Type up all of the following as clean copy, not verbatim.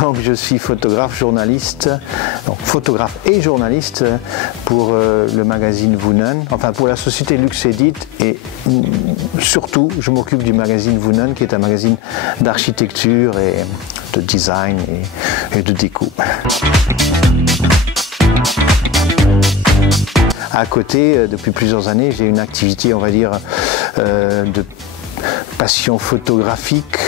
Donc je suis photographe, journaliste, donc photographe et journaliste pour le magazine Woonen, enfin pour la société Lux Edit, et surtout je m'occupe du magazine Woonen qui est un magazine d'architecture et de design et de déco. À côté, depuis plusieurs années, j'ai une activité, on va dire, de passion photographique,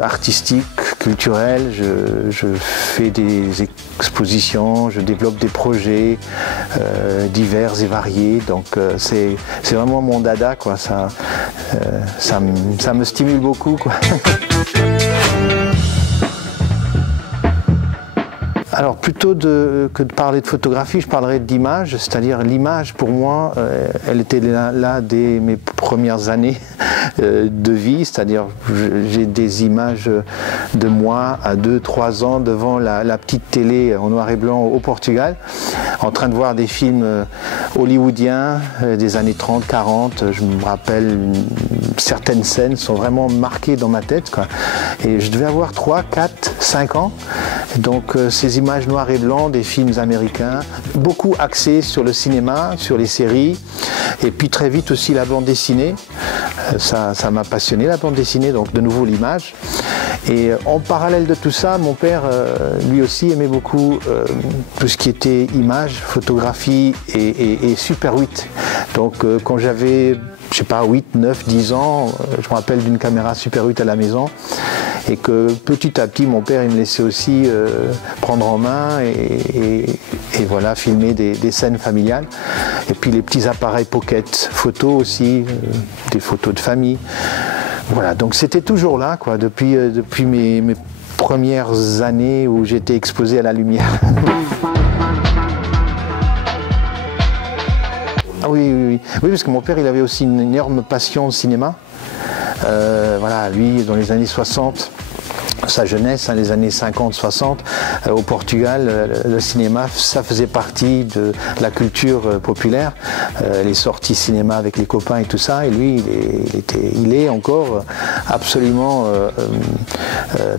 artistique, culturelle. Je fais des expositions, je développe des projets divers et variés. Donc c'est vraiment mon dada, quoi. Ça me stimule beaucoup, quoi. Alors plutôt que de parler de photographie, je parlerai d'image, c'est-à-dire l'image pour moi, elle était là dès mes premières années de vie, c'est-à-dire j'ai des images de moi à 2-3 ans devant la petite télé en noir et blanc au Portugal, en train de voir des films hollywoodiens des années 30-40, je me rappelle certaines scènes sont vraiment marquées dans ma tête, quoi. Et je devais avoir 3, 4, 5 ans, donc ces images noir et blanc des films américains, beaucoup axés sur le cinéma, sur les séries, et puis très vite aussi la bande dessinée. Ça m'a passionné, la bande dessinée, donc de nouveau l'image. Et en parallèle de tout ça, mon père, lui aussi, aimait beaucoup tout ce qui était image, photographie et Super 8. Donc quand j'avais, je sais pas, 8, 9, 10 ans, je me rappelle d'une caméra Super 8 à la maison, et que petit à petit mon père il me laissait aussi prendre en main et voilà, filmer des scènes familiales, et puis les petits appareils pocket photos aussi, des photos de famille. Voilà, donc c'était toujours là, quoi, depuis mes premières années où j'étais exposé à la lumière. Ah oui, parce que mon père il avait aussi une énorme passion au cinéma. Voilà, lui dans les années 60, sa jeunesse, les années 50-60, au Portugal, le cinéma, ça faisait partie de la culture populaire, les sorties cinéma avec les copains et tout ça, et lui, il est encore absolument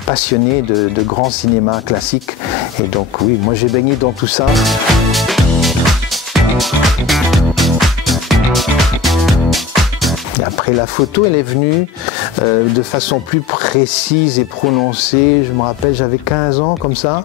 passionné de grand cinéma classique, et donc oui, moi j'ai baigné dans tout ça. Après la photo, elle est venue de façon plus précise et prononcée. Je me rappelle, j'avais 15 ans comme ça,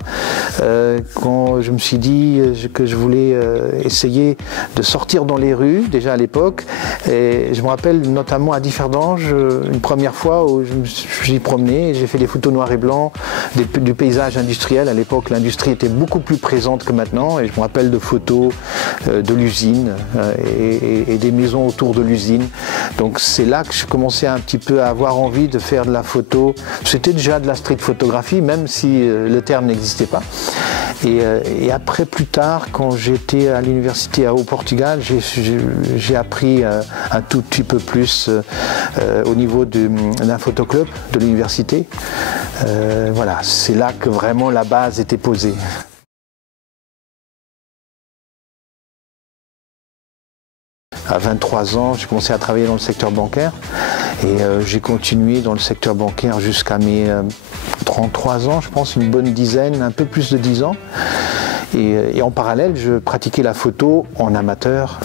quand je me suis dit que je voulais essayer de sortir dans les rues, déjà à l'époque. Et je me rappelle notamment à Differdange, une première fois où je me suis promené et j'ai fait des photos noir et blanc du paysage industriel. À l'époque, l'industrie était beaucoup plus présente que maintenant, et je me rappelle de photos de l'usine et des maisons autour de l'usine. Donc c'est là que je commençais un petit peu à avoir envie de faire de la photo. C'était déjà de la street photographie, même si le terme n'existait pas. Et après, plus tard, quand j'étais à l'université au Portugal, j'ai appris un tout petit peu plus au niveau d'un photoclub de l'université. Voilà, c'est là que vraiment la base était posée. À 23 ans, j'ai commencé à travailler dans le secteur bancaire, et j'ai continué dans le secteur bancaire jusqu'à mes 33 ans, je pense, une bonne dizaine, un peu plus de 10 ans. Et en parallèle, je pratiquais la photo en amateur.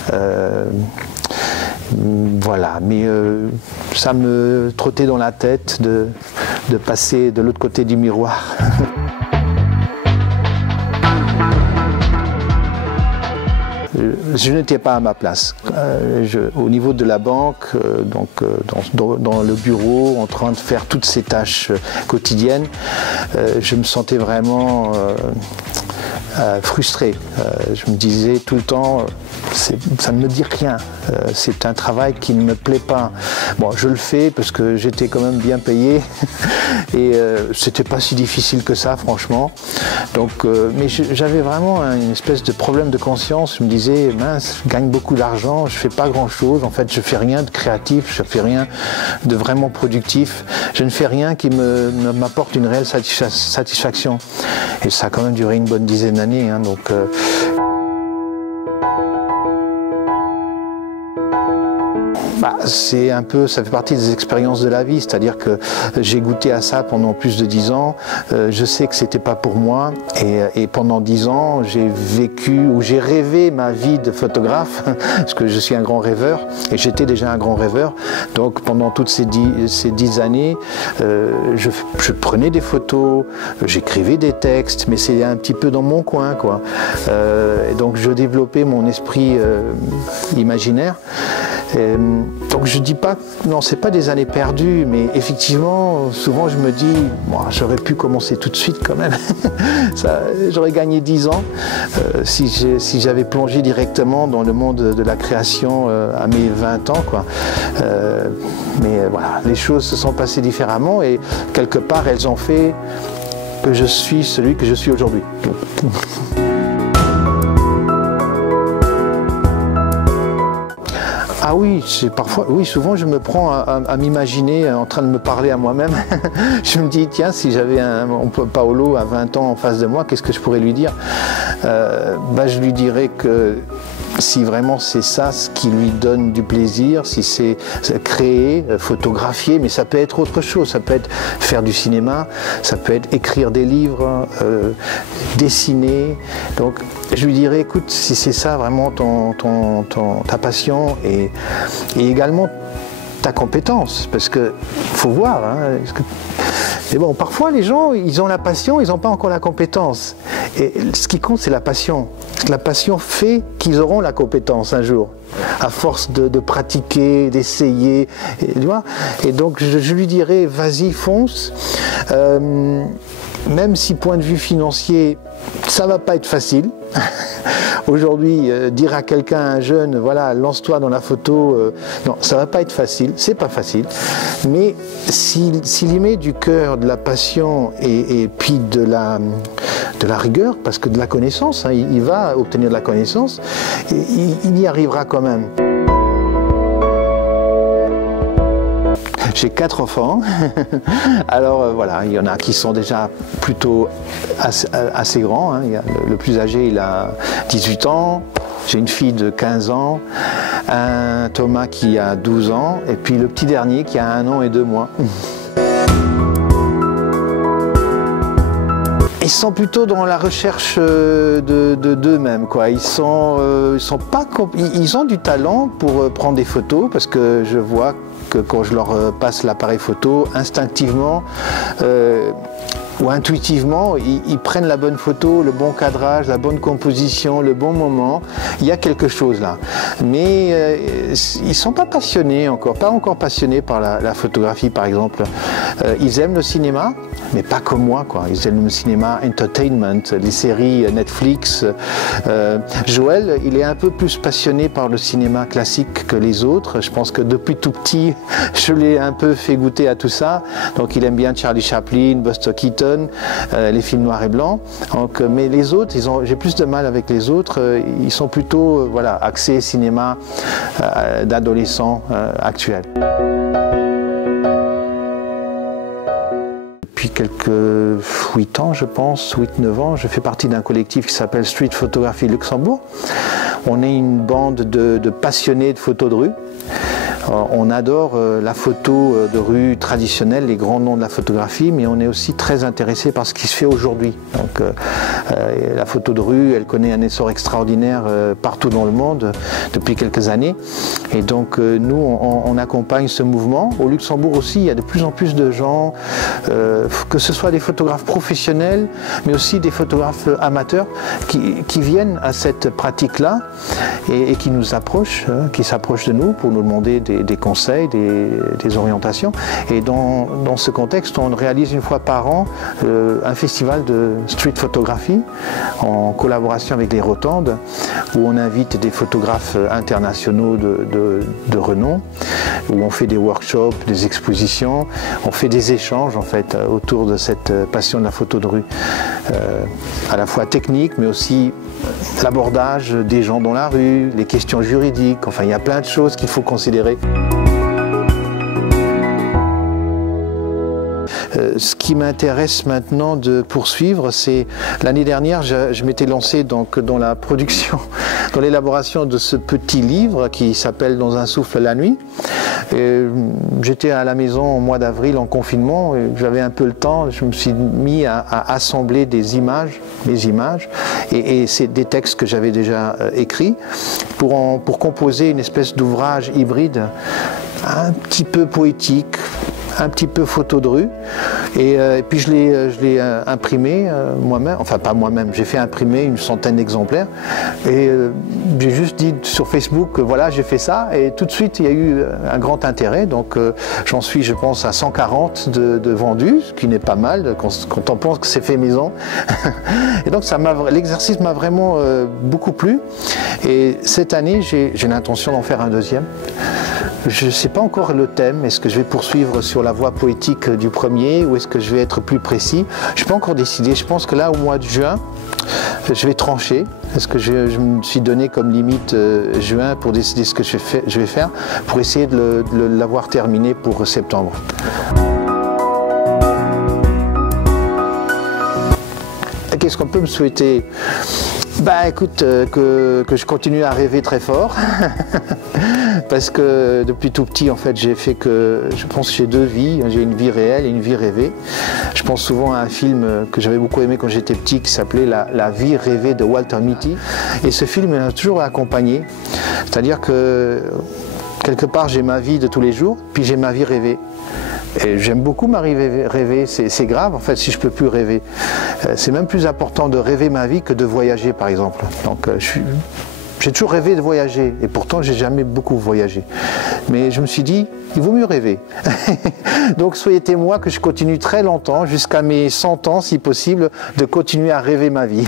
Voilà, mais ça me trottait dans la tête de passer de l'autre côté du miroir. Je n'étais pas à ma place. Au niveau de la banque, dans le bureau, en train de faire toutes ces tâches quotidiennes, je me sentais vraiment frustré. Je me disais tout le temps, ça ne me dit rien, c'est un travail qui ne me plaît pas. Bon, je le fais parce que j'étais quand même bien payé et c'était pas si difficile que ça, franchement. Donc, mais j'avais vraiment une espèce de problème de conscience. Je me disais, mince, je gagne beaucoup d'argent, je fais pas grand chose, en fait je fais rien de créatif, je fais rien de vraiment productif, je ne fais rien qui m'apporte une réelle satisfaction. Et ça a quand même duré une bonne dizaine d'années, hein, donc c'est un peu, ça fait partie des expériences de la vie, c'est-à-dire que j'ai goûté à ça pendant plus de 10 ans, je sais que c'était pas pour moi, et pendant 10 ans, j'ai vécu, ou j'ai rêvé ma vie de photographe, parce que je suis un grand rêveur, et j'étais déjà un grand rêveur, donc pendant toutes ces 10 années, je prenais des photos, j'écrivais des textes, mais c'est un petit peu dans mon coin, quoi. Et donc je développais mon esprit imaginaire. Donc je dis pas, non, c'est pas des années perdues, mais effectivement, souvent je me dis, bon, j'aurais pu commencer tout de suite quand même. J'aurais gagné 10 ans si j'avais plongé directement dans le monde de la création à mes 20 ans, quoi. Mais voilà, les choses se sont passées différemment et quelque part elles ont fait que je suis celui que je suis aujourd'hui. Ah oui, parfois, oui, souvent je me prends à m'imaginer en train de me parler à moi-même. Je me dis, tiens, si j'avais un Paolo à 20 ans en face de moi, qu'est-ce que je pourrais lui dire? Je lui dirais que si vraiment c'est ça ce qui lui donne du plaisir, si c'est créer, photographier, mais ça peut être autre chose, ça peut être faire du cinéma, ça peut être écrire des livres, dessiner. Donc je lui dirais, écoute, si c'est ça vraiment ta passion et également ta compétence, parce que faut voir, hein, mais bon, parfois les gens, ils ont la passion, ils n'ont pas encore la compétence. Et ce qui compte, c'est la passion. La passion fait qu'ils auront la compétence un jour, à force de pratiquer, d'essayer. Et donc je lui dirais, vas-y, fonce. Même si point de vue financier, ça va pas être facile. Aujourd'hui, dire à quelqu'un, un jeune, voilà, lance-toi dans la photo, non, ça va pas être facile, c'est pas facile. Mais s'il y met du cœur, de la passion et puis de la rigueur, parce que de la connaissance, hein, il va obtenir de la connaissance, et il y arrivera quand même. J'ai 4 enfants, alors voilà, il y en a qui sont déjà plutôt assez grands, hein. Le plus âgé, il a 18 ans, j'ai une fille de 15 ans, un Thomas qui a 12 ans, et puis le petit dernier qui a 1 an et 2 mois. Ils sont plutôt dans la recherche d'eux-mêmes, quoi. Ils ont du talent pour prendre des photos, parce que je vois que quand je leur passe l'appareil photo, instinctivement ou intuitivement, ils prennent la bonne photo, le bon cadrage, la bonne composition, le bon moment. Il y a quelque chose là. Mais ils ne sont pas passionnés encore, pas encore passionnés par la photographie par exemple. Ils aiment le cinéma, mais pas comme moi, quoi. Ils aiment le cinéma entertainment, les séries Netflix. Joël, il est un peu plus passionné par le cinéma classique que les autres. Je pense que depuis tout petit, je l'ai un peu fait goûter à tout ça. Donc il aime bien Charlie Chaplin, Buster Keaton, les films noirs et blancs. Donc, mais les autres, j'ai plus de mal avec les autres. Ils sont plutôt voilà, axés cinéma d'adolescents actuels. Depuis quelques 8 ans, je pense, 8-9 ans, je fais partie d'un collectif qui s'appelle Street Photography Luxembourg. On est une bande de passionnés de photos de rue. On adore la photo de rue traditionnelle, les grands noms de la photographie, mais on est aussi très intéressé par ce qui se fait aujourd'hui. Donc la photo de rue, elle connaît un essor extraordinaire partout dans le monde depuis quelques années. Et donc nous, on accompagne ce mouvement. Au Luxembourg aussi, il y a de plus en plus de gens, que ce soit des photographes professionnels, mais aussi des photographes amateurs, qui viennent à cette pratique-là et qui nous approchent, qui s'approchent de nous pour nous demander des conseils, des orientations. Et dans ce contexte, on réalise une fois par an un festival de street photographie en collaboration avec les Rotondes, où on invite des photographes internationaux de renom, où on fait des workshops, des expositions, on fait des échanges en fait autour de cette passion de la photo de rue, à la fois technique, mais aussi l'abordage des gens dans la rue, les questions juridiques, enfin il y a plein de choses qu'il faut considérer. Ce qui m'intéresse maintenant de poursuivre, c'est l'année dernière, je m'étais lancé donc dans la production, dans l'élaboration de ce petit livre qui s'appelle Dans un souffle la nuit. J'étais à la maison au mois d'avril en confinement, j'avais un peu le temps, je me suis mis à assembler des images, mes images, et c'est des textes que j'avais déjà écrits pour composer une espèce d'ouvrage hybride un petit peu poétique, un petit peu photo de rue, et puis je l'ai imprimé moi-même, enfin pas moi-même, j'ai fait imprimer une centaine d'exemplaires, et j'ai juste dit sur Facebook, voilà, j'ai fait ça, et tout de suite il y a eu un grand intérêt, donc j'en suis, je pense, à 140 de vendus, ce qui n'est pas mal quand on pense que c'est fait maison. Et donc l'exercice m'a vraiment beaucoup plu, et cette année j'ai l'intention d'en faire un deuxième. Je ne sais pas encore le thème, est-ce que je vais poursuivre sur la voie poétique du premier ou est-ce que je vais être plus précis? Je n'ai pas encore décidé, je pense que là au mois de juin, je vais trancher, parce que je me suis donné comme limite juin pour décider ce que je vais faire, pour essayer de l'avoir terminé pour septembre. Qu'est-ce qu'on peut me souhaiter? Bah écoute, que je continue à rêver très fort, parce que depuis tout petit en fait je pense que j'ai deux vies, j'ai une vie réelle et une vie rêvée. Je pense souvent à un film que j'avais beaucoup aimé quand j'étais petit qui s'appelait La vie rêvée de Walter Mitty, et ce film m'a toujours accompagné, c'est-à-dire que quelque part j'ai ma vie de tous les jours, puis j'ai ma vie rêvée. Et j'aime beaucoup rêver, c'est grave en fait si je peux plus rêver. C'est même plus important de rêver ma vie que de voyager par exemple. Donc j'ai toujours rêvé de voyager et pourtant j'ai jamais beaucoup voyagé. Mais je me suis dit, il vaut mieux rêver. Donc soyez témoins que je continue très longtemps, jusqu'à mes 100 ans si possible, de continuer à rêver ma vie.